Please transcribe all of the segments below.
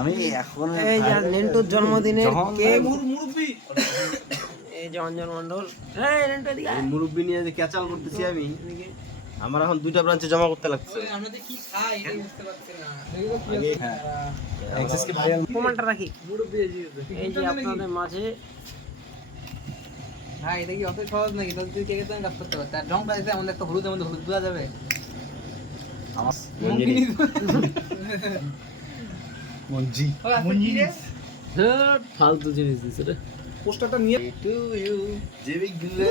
আমি এখন এই যে নেন্টুর জন্মদিনের কেক মুরব্বি এই যে অঞ্জন মণ্ডল এই নেন্টু এদিকে আয়। মুরব্বি নিয়ে যে ক্যাচাল করতেছি আমি, আমার এখন দুইটা ব্রাঞ্চে জমা করতে লাগছে। আমরা যে কি খাই এটা বুঝতে পারছি না। হ্যাঁ এক্সেস কি ভাইরাল প্রমাণটা রাখি মুরব্বি এই যে আপনাদের মাঝে ভাই এটা কি অত সহজ নাকি? তো তুই কেকের দাম কাজ করতে পারছিস। আর রং পাইছে আমাদের একটা হলুদের মধ্যে হলুদ দেওয়া যাবে। আমার মঞ্জিরি মঞ্জি ফালতু জিনিস দিছে রে পোস্টারটা নিয়ে টু ইউ জেবি গিলে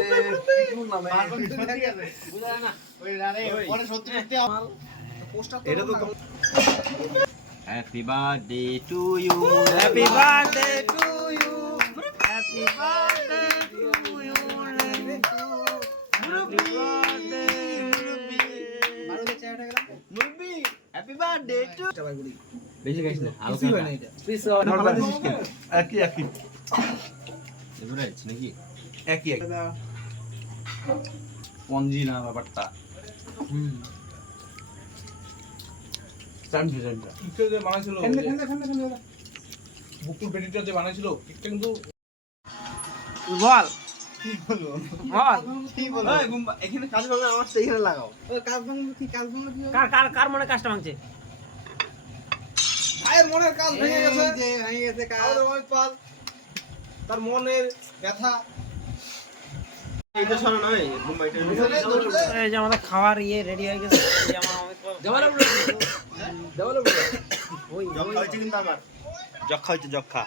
পিকুল নামে বুঝা না ওই রারে পরে সত্যি করতে আমার পোস্টার এটা তো happy birthday to you happy birthday to you happy birthday to you happy birthday বারোটা চেহারাটা গেলাম মুরব্বি হ্যাপি বার্থডে টু সবাই গুলি বেশি খাইছ না কিছুই হয় না এটা প্লিজ একই একই এভারেজ নাকি একই একই পঞ্জি না ব্যাপারটা স্ট্যান্ড ভিজনটা কেকটা যে বানাইছিল খান্দে বুকুর পেটিটা যে বানাইছিল কেকটা কিন্তু বল কি বলবো বল কি বলবো এই গুম্বা এখানে কাজ করবে আমার তো এখানে লাগাও ও কাজ ভাঙলো কি কাজ ভাঙলো কি কার কার কার মনে কাজটা ভাঙছে ভাইয়ের মনের কাজ ভেঙে গেছে যে ভেঙে গেছে কাজ আমাদের অনেক পাল তার মনের ব্যথা এটা শোনা নয় গুম্বা এটা এই যে আমাদের খাবার ইয়ে রেডি হয়ে গেছে এই যে আমার অমিত ওই যক্ষা হয়েছে কিন্তু আমার যক্ষা হয়েছে যক্ষা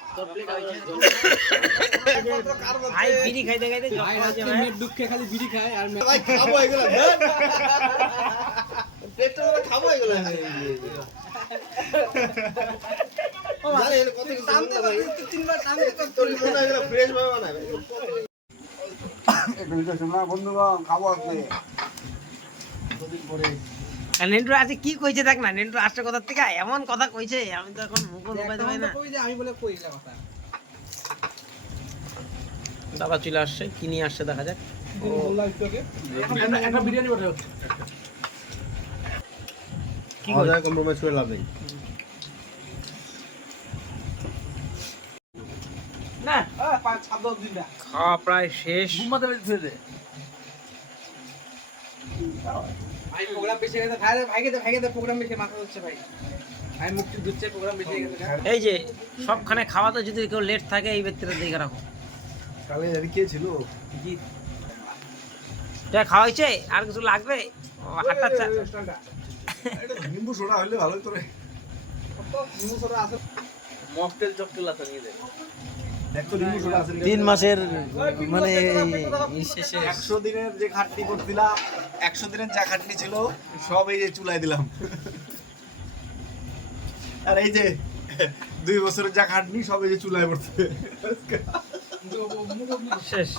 ভাই বিড়ি খাইতে খাইতে ভাই যখন আজকে মেয়ের দুঃখে খালি বিড়ি খায় আর ভাই খাবো এগুলো পেটটা পুরো খাবো এগুলো জানি এর কত কিছু টানতে ভাই পারছি তিনবার টানতে পারছি তোর মনে হয় এগুলো ফ্রেশ ভাবে বানাবে বন্ধুগণ খাবো আজকে নেন্টু আছে কি কইছে দেখ না নেন্টু আসছে কোথা থেকে এমন কথা কইছে আমি তো এখন মুখ লুকাইতে পারি না কই যে আমি বলে কই না কথা দাদা চলে আসছে কি নিয়ে আসছে দেখা যাক বললাম তোকে একটা বিরিয়ানি পাঠাও কি করে কম্প্রোমাইজ করে লাভ নেই না পাঁচ সাত দশ দিন না খাওয়া প্রায় শেষ ঘুমাতে বেঁচে দে ভাই প্রোগ্রাম বেশি গেছে ভাইকে দে প্রোগ্রাম বেশি মাথা হচ্ছে ভাই আমি মুক্তি দিচ্ছে প্রোগ্রাম বেশি গেছে এই যে সবখানে খাওয়াতে যদি কেউ লেট থাকে এই ব্যক্তিটা দেখে রাখো কালে জানি কে ছিল কি এটা খাওয়া হয়েছে আর কিছু লাগবে হাতটা নিম্বু সোডা হলে ভালো তো রে মকটেল চকটেল আছে নিয়ে দে দেখ তো নিম্বু সোডা আছে 3 মাসের মানে শেষে 100 দিনের যে খাটনি করছিলাম 100 দিনের যা খাটনি ছিল সব এই যে চুলায় দিলাম আর এই যে 2 বছরের যা খাটনি সব এই যে চুলায় পড়ছে শেষ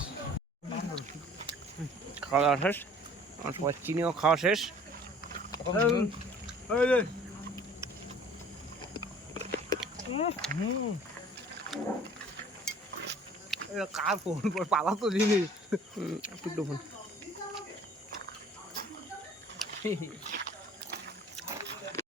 খাওয়া দাওয়া শেষ আমার সবার চিনিও খাওয়া শেষ কার ফোন পালা তো জিনিস একটু ফোন